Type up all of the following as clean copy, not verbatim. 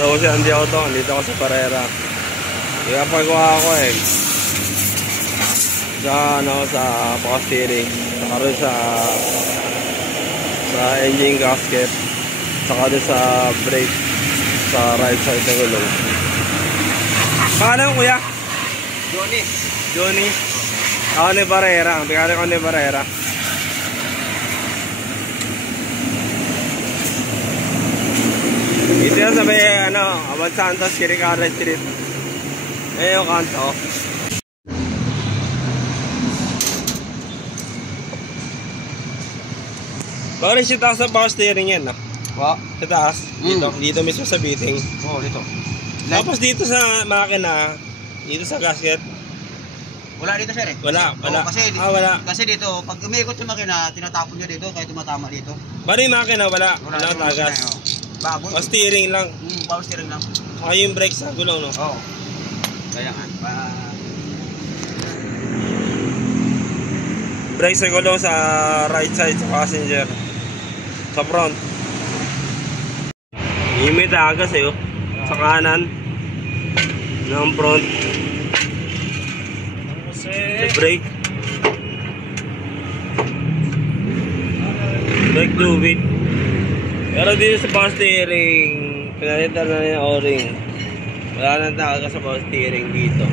Hello siya, hindi ako to. Dito ako sa Parera. Ipapagawa ako eh. Sa power steering. Saka rin sa engine gasket. Saka rin sa brake. Sa right side ng gulong. Paano kuya? Johnny. Johnny. Ako ni Parera. Bigyan ko ni Parera. Ito yan sa may Abad Santos, Kirikara Street. Ayan yung kanto. Pare, si taas sa power steering yan, no? Wow. Sa taas, dito mismo sa beating. Oo, dito. Tapos dito sa makina, dito sa gasket. Wala dito sir eh. Wala. Oo, wala. Kasi dito, pag umikot yung makina, tinatapon niya dito, kaya tumatama dito. Paano yung makina? Wala tagas. Babon. O steering lang. Power steering lang. Saka yung brake sa gulong, no? Oo. Kaya nga. Brake sa gulong sa right side sa passenger. Sa front. Yung may tagas eh, oh. Sa kanan ng front. Sa brake. Brake fluid. Pero dito sa power steering, pinalitan na yung O-ring. Wala nang tagas sa power steering dito.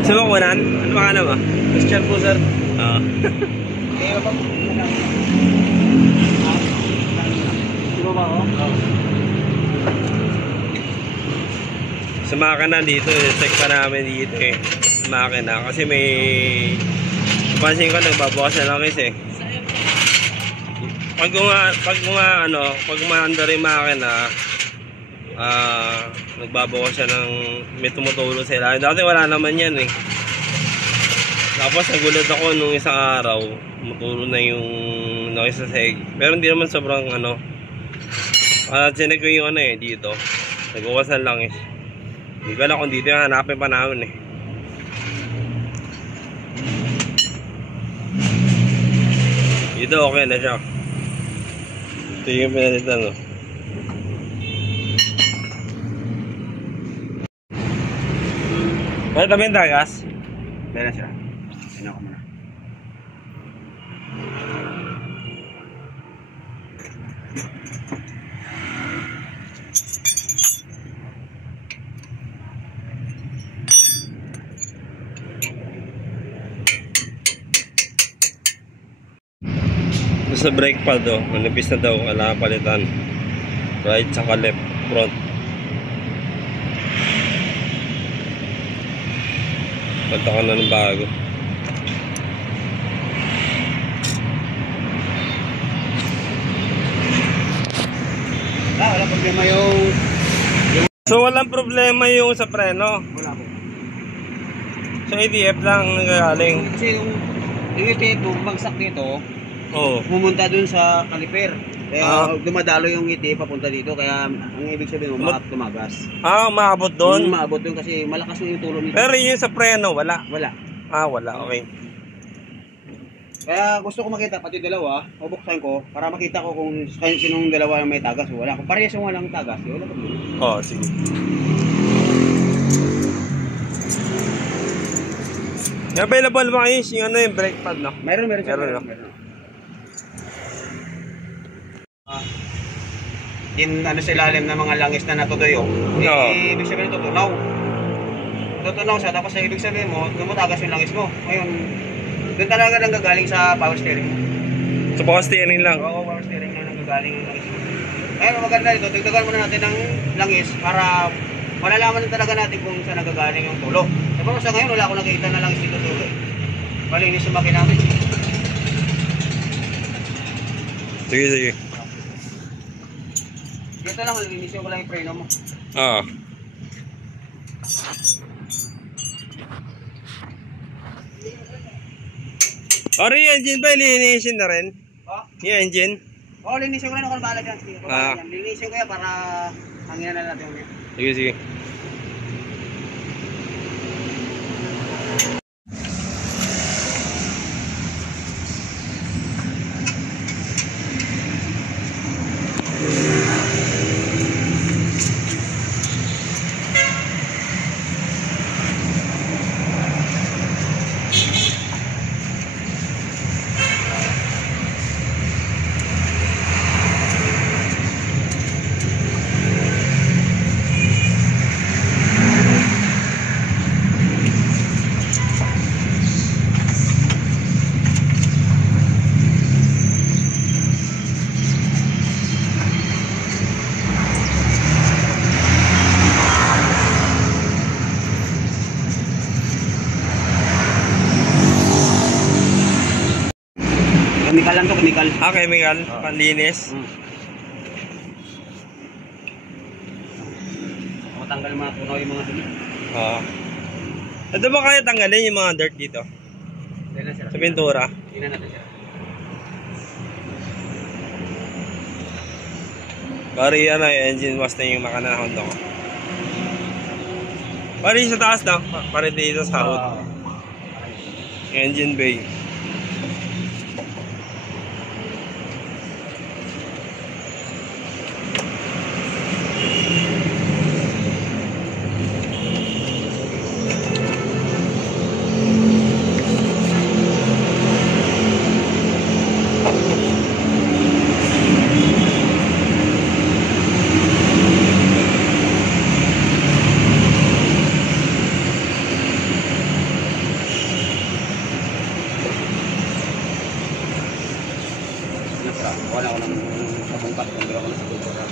Sa makunan? Ano makana ba? Christian po sir. Oo. Diba ba ako? Sa makina dito, check pa namin dito eh. Sa makina. Kasi may... Pansin ko, nagbabawas na lang kasi. Pag umaandar yung makina, nagbabawas siya ng may tumutulong sa ilalim. Dati wala naman yan eh. Tapos nagulat ako nung isang araw, tumutulong na yung noise sa seg. Pero hindi naman sobrang sinek ko yung dito. Nagbawas na lang eh. Hindi ko alam kung dito yung hanapin pa namin eh. Dito okay na siya. Ito yung pinalitan, no? May tabi yung tagas? Meron siya. Tignan ko muna. Sa brake pad, oh, manipis na daw, kailangan palitan. Right saka left, front. Pagtakan na ng bago. Walang problema yung... So walang problema yung sa preno? Wala po. So ADF lang nagagaling? Kasi yung ETF, bagsak dito, pumunta dun sa kaliper. Kaya dumadalo yung ETF papunta dito. Kaya ang ibig sabihin mo, tumagas. Umaabot doon? Umaabot doon kasi malakas yung tulo nito. Pero yung sa preno, wala? Wala. Wala. Okay. Kaya gusto ko makita pati dalawa, bubuksan ko para makita ko kung sinong dalawa yung may tagas o wala. Kung parehas yung walang tagas, wala pa. Sige. Available ba kayo yung brake pad, no? Meron. Sa ilalim ng mga langis na natutuyo. Ibig sabihin tutunaw. Tutunaw siya, tapos ibig sabihin mo, lumutagas yung langis mo. Ngayon, doon talaga nanggagaling sa power steering mo. Sa power steering lang? Oo, power steering lang nanggagaling yung langis mo. Ngayon, maganda dito, tigdagan muna natin ng langis para malalaman talaga natin kung saan nanggagaling yung tulo. Pero sa ngayon, wala akong nakita na langis dito tulo. Malinis yung makina natin. Sige. Dito lang, linisin ko lang yung preno mo. Yung engine ba, linisin na rin? Yung engine? Linisin ko lang ako bahala dyan. Linisin ko yan para hanginan na natin. Sige. chemical. Chemical, panlinis. Matanggal yung mga puno, yung mga dumi. Oo. Ito ba kaya tanggalin yung mga dirt dito? Sa pintura? Tingnan natin sir. Bari ano, yung engine wash na yung makina ng Honda ko. Bari sa taas lang, pare dito sa hood. Engine bay. Wala ko ng sabungkat kung gano'n ako sa kultura.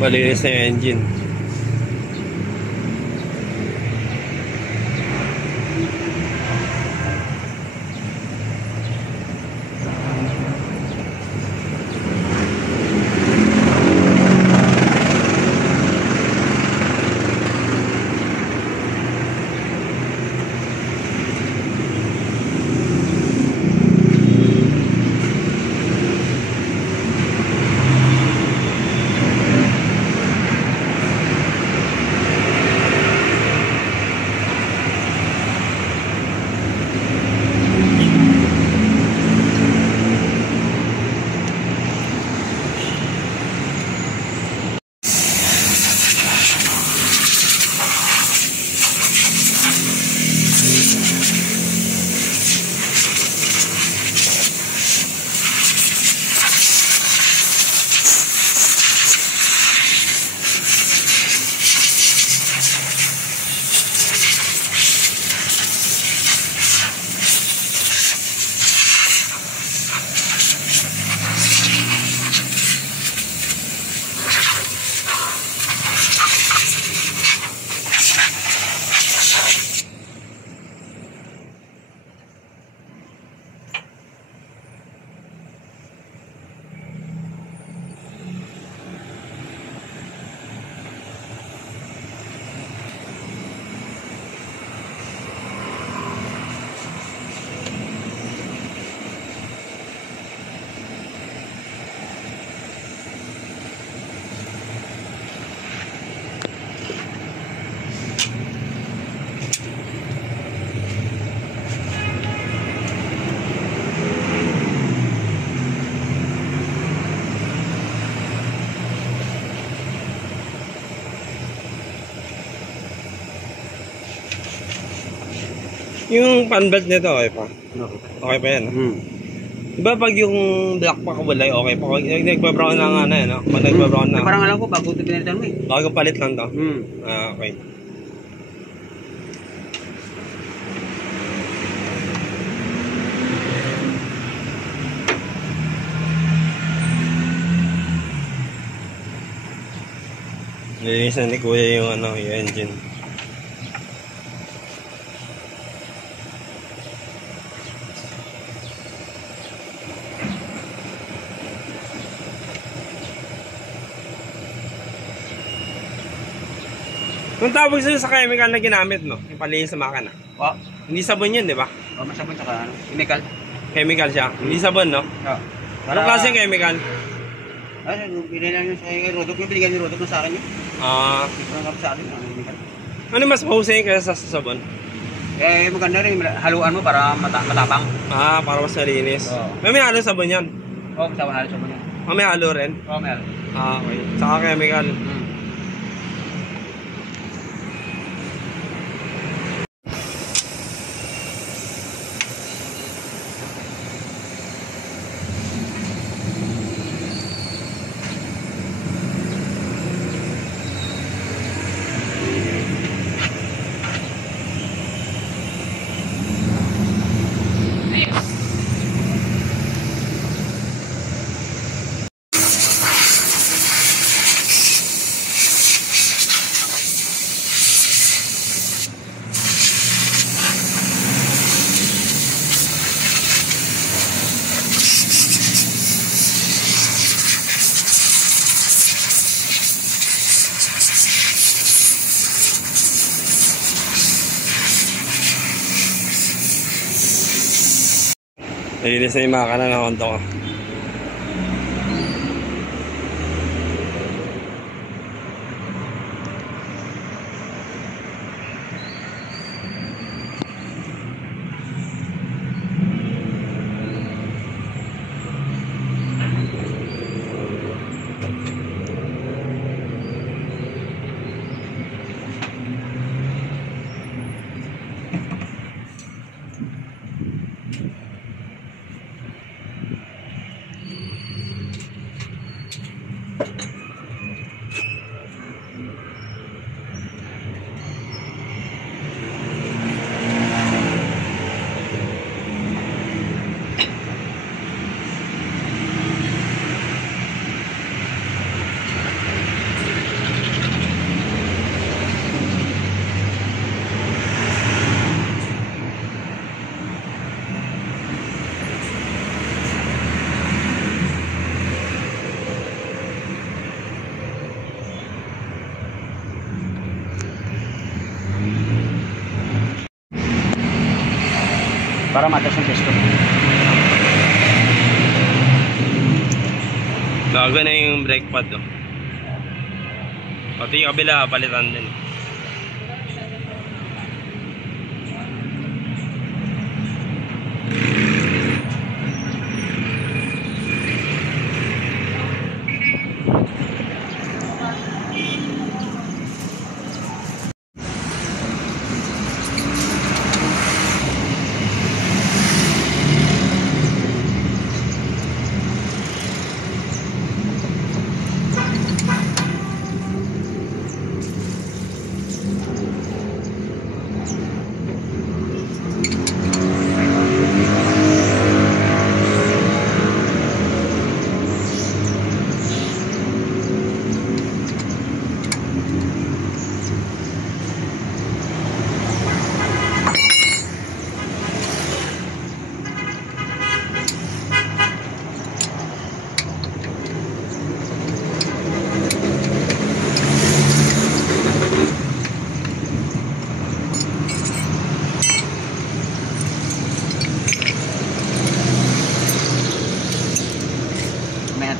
Malinis na yung engine. Yung fan belt nito, okay pa. Okay. Okay pa yan. Hmm. Diba pag yung black pa kulay, okay pa. Pag nagpa-brown na nga na yan, no? Pag nagpa-brown na. Parang alam ko, bago ito pinalitan mo eh. Bago palit lang to. Okay. Nilinis na ni Kuya yung ano, yung engine. Kung tawag sa'yo sa chemical na ginamit, no? Yung palinis sa makina. Oh, Hindi sabon yun, di ba? masabon tsaka ano, chemical. Chemical siya. Hindi sabon, no? Oo. Anong klaseng chemical? Ay, binigyan niyo sa Rodok, yung binigyan ni Rodok na sa akin yun. Parang kami sa akin, ano chemical. Ano mas mahusay kaysa sa sabon? Eh, maganda rin, haluan mo para matapang. Para mas nalinis. Oo. May halo sabon yan. Oo, kasama halos mo yan. May halo rin. Oo, meron. Okay. Saka chemical. Nalinis na yung makina ng Honda ko. Para matas yung pesto. Bago na yung brake pad, oh. Pati yung kabila, palitan din.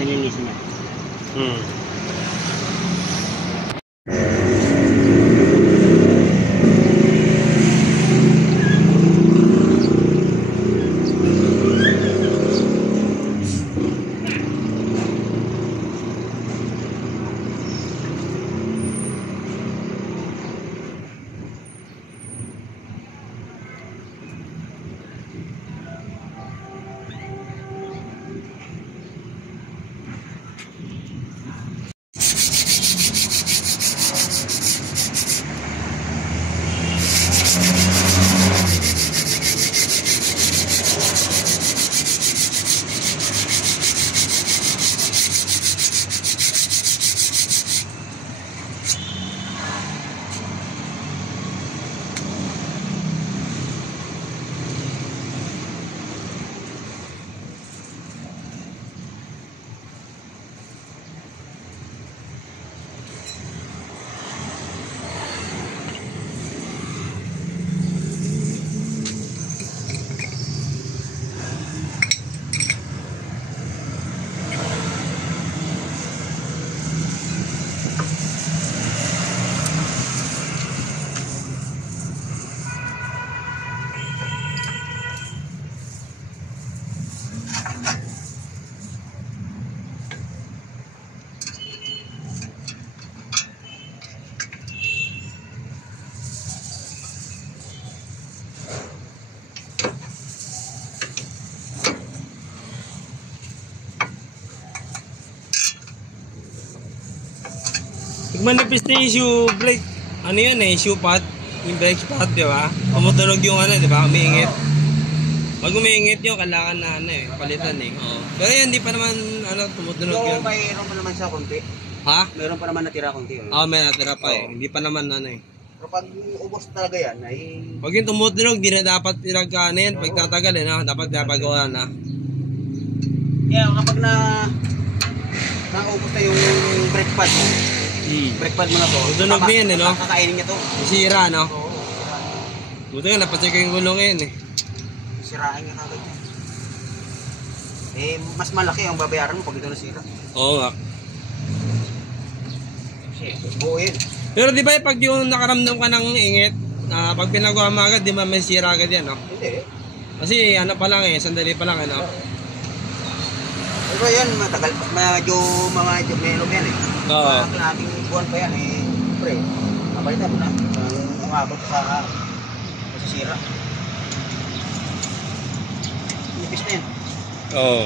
Nilinisin niya. manipis na yung shoe brake, ano yun eh, shoe pad, yung brake pad, di ba? Tumutunog yung ano, di ba? Umiingit. Pag umiingit yun, kailangan na ano eh, palitan eh. Oo. Pero yun, hindi pa naman ano, tumutunog yun. So, mayroon pa naman siya konti. Ha? Mayroon pa naman natira konti. Oo, may natira pa eh. Hindi pa naman ano eh. Pero pag ubos talaga yan, ay... Pag yung tumutunog, di na dapat pinagkaan yan. Pag tatagal eh, no? Dapat napagawa na. Yeah, kapag naubos na yung brake pad mo, brake pad mo na to, tutunog na yan eh, no? Kakainin niya to. Masira, no? Oo, Buti nga, napacheck ko yung gulong ngayon eh. sirain niya kagad yan. Eh, mas malaki ang babayaran mo pag ito nasira. Oo nga. Kasi, buo yun. Pero di ba pag yung nakaramdam ka ng ingit, pag pinagawa mo agad, di ba may sira agad yan, no? Hindi. Kasi ano pa lang eh, sandali pa lang, ano? Pero yan, matagal pa, medyo melom yan eh. Oo. Ating buwan pa yan eh. Siyempre, mabalitan mo na. Umabot sa masisira. Nipis na yan. Oo.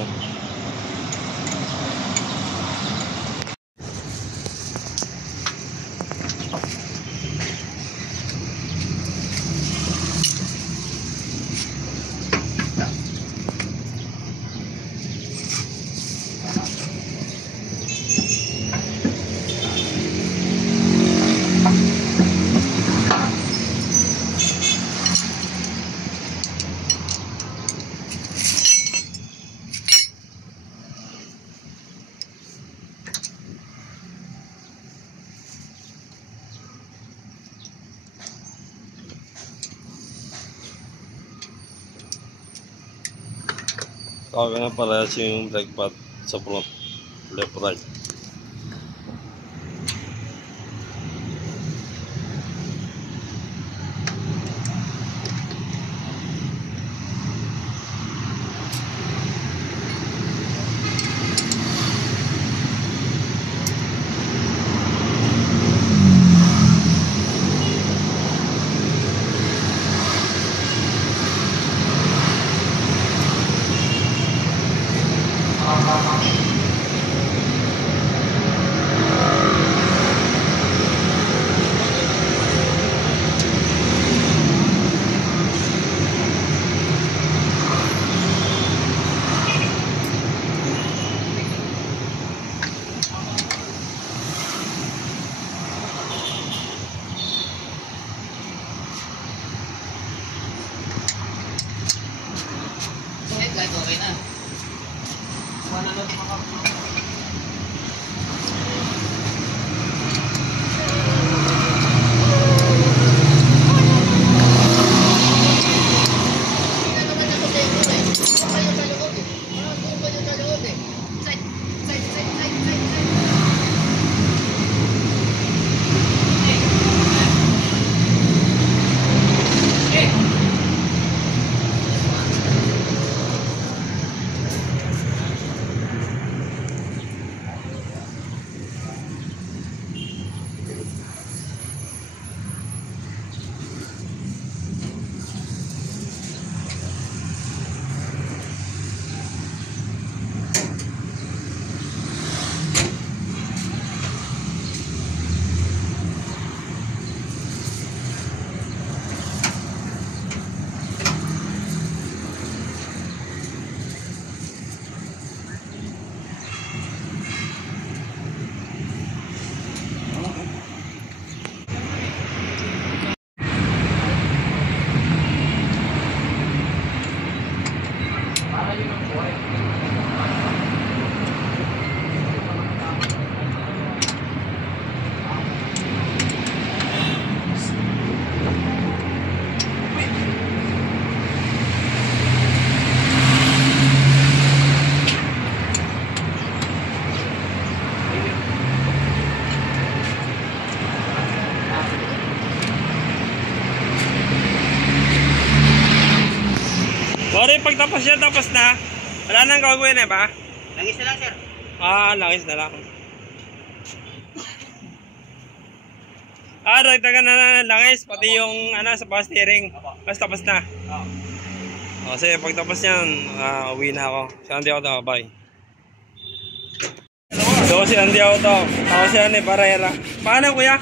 Sabi nga parehas yung brake pad sa front, left, right. Okay na. Sorry, pag tapos yan, tapos na. Wala nang gagawin eh ba? Langis na lang, sir. Langis na lang. Dagdagan na ng langis, pati yung sa power steering. Tapos na. Oo. Sige, pag tapos yan, uwi na ako. Saan di ako bye. So So si Andy Auto. Ako si Andy Barrera. Paano kuya?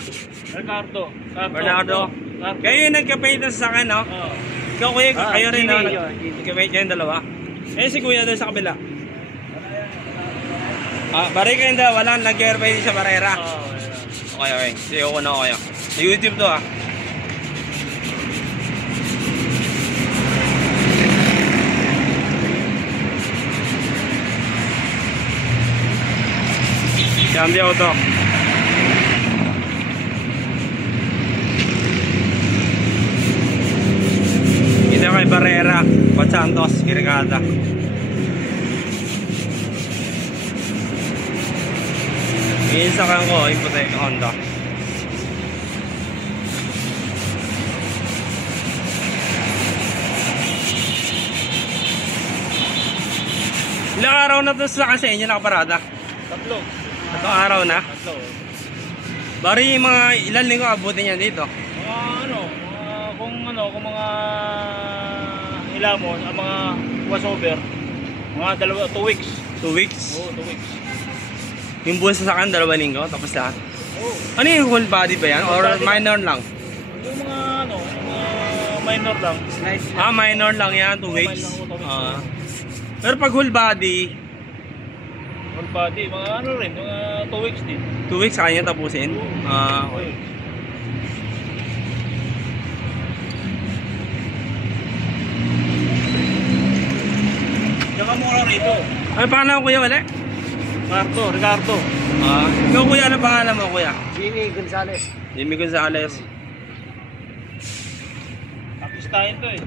Ricardo. Bernardo. Kayo yung nagka-paint sa akin, no? Oo. Ikaw kuya, kayo rin, no? Gini, yun. Nagka-paint kayong dalawa. Eh si kuya doon sa kabila. Bari kayong dalawa lang, nag-airpaint sa Barrera. Oo. Okay. Sige ko na kaya. Sa YouTube to Si Andy Auto. Ito kay Barrera, Pat Santos, Kirikata. Iinsakan ko, iputi, Honda. Ilang araw na to sa kasi inyo nakaparada? Tatlo. Itong araw na? Tatlo. Bari mga ilan linggo abutin niya dito? Kung mga ilamon, ang mga washover, mga 2 weeks. 2 weeks? Oo, 2 weeks. Yung buwan sa sakan, 2 linggo, tapos lahat. Oo. Ano yung whole body ba yan? Or Whole body. minor lang? Yung mga minor lang. Minor lang yan, 2 Oo, weeks. minor lang, 2 weeks. Pero pag whole body, Whole body, mga rin, mga 2 weeks din. 2 weeks kaya tapusin? Okay. Tsaka mura rito. Ay, pangalan ko kuya, wala? Ricardo. Ikaw kuya, ano pangalan mo kuya? Jimmy Gonzales. Jimmy Gonzales. Tapos tayo to eh.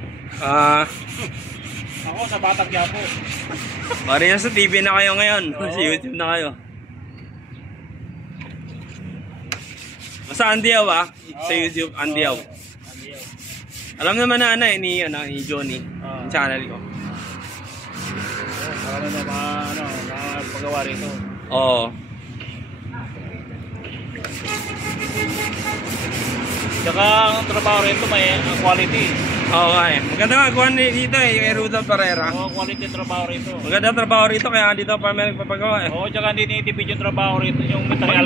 Ako sa Batang Quiapo. Bari yan sa TV na kayo ngayon. Sa YouTube na kayo. Basta Andiaw sa YouTube, Andiaw. Alam naman na ni Johnny, yung channel ko. Para na mga pagawa rito. Oo. Tsaka ang trabaho rito may quality. Oo nga eh. Maganda nga kuha dito kay Rudolph Barrera. Oo, quality trabaho rito. Maganda trabaho rito kaya dito pa may nagpapagawa eh. Oo, tsaka hindi nitipid yung trabaho rito, yung material.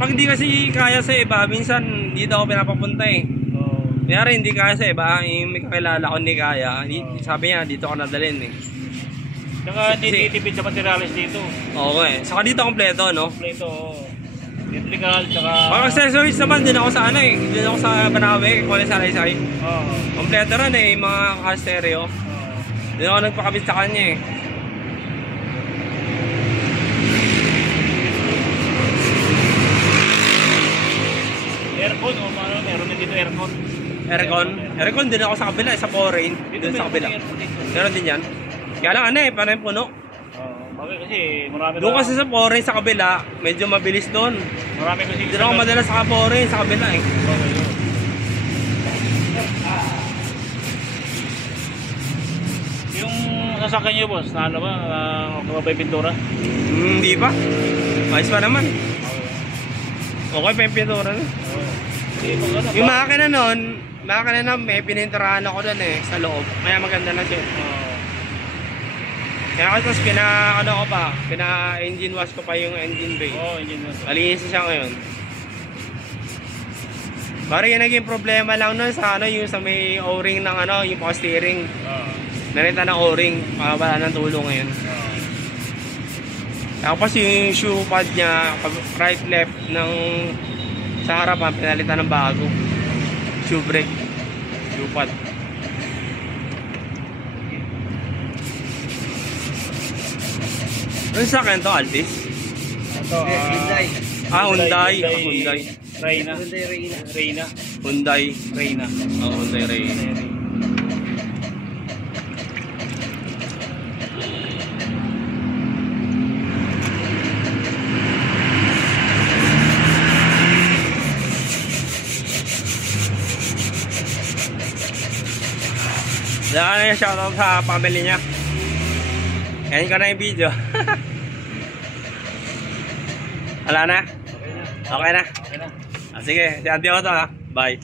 Pag di kasi kaya sa iba, minsan dito ako pinapapunta eh. Oo. Kaya hindi kaya sa iba, yung may kakilala ko hindi kaya. Sabi niya, dito ako nadalhin eh. Tsaka hindi nitipid sa materials dito. Oo eh. Saka dito kompleto, no? Kompleto, oo. Electrical, tsaka... Pag accessories naman, din ako sa din ako sa Banawe, kung sa Laysay. Oo. Kompleto rin eh, yung mga car stereo. Oo. Din ako nagpakabit sa kanya eh. Aircon, meron din dito aircon. Aircon din ako sa kabila, sa foreign. Dito sa kabila. Meron din yan. Kaya lang paano yung puno? Bakit kasi marami Doon kasi sa foreign sa kabila, medyo mabilis doon. marami kasi Hindi ako madalas sa foreign sa kabila eh. Yung sasakyan niyo boss, na ano ba, kababay pintura? Hindi pa. Ayos pa naman. Okay pa yung pintura na. Yung makina nun, may pininturahan ako doon eh, sa loob. Kaya maganda na siya. Kaya kasi tapos pina-engine wash ko pa yung engine bay. Engine wash. Malinis na siya ngayon. Parang yung naging problema lang nun sa yung sa may o-ring ng yung power steering. Narita ng o-ring, wala ng tulong ngayon. Tapos yung shoe pad niya, right left ng sa harapan, pinalitan ng bago. Shoe brake, shoe pad. Ano sa akin to, Altis? Ito, Hyundai. Hyundai. Reyna. Hyundai. Reyna. Hyundai Reyna. Daan na yung shoutout sa family niya. Yan ko na yung video. Wala na? Okay na? Okay na. Sige, si Auntie Otto ha. Bye.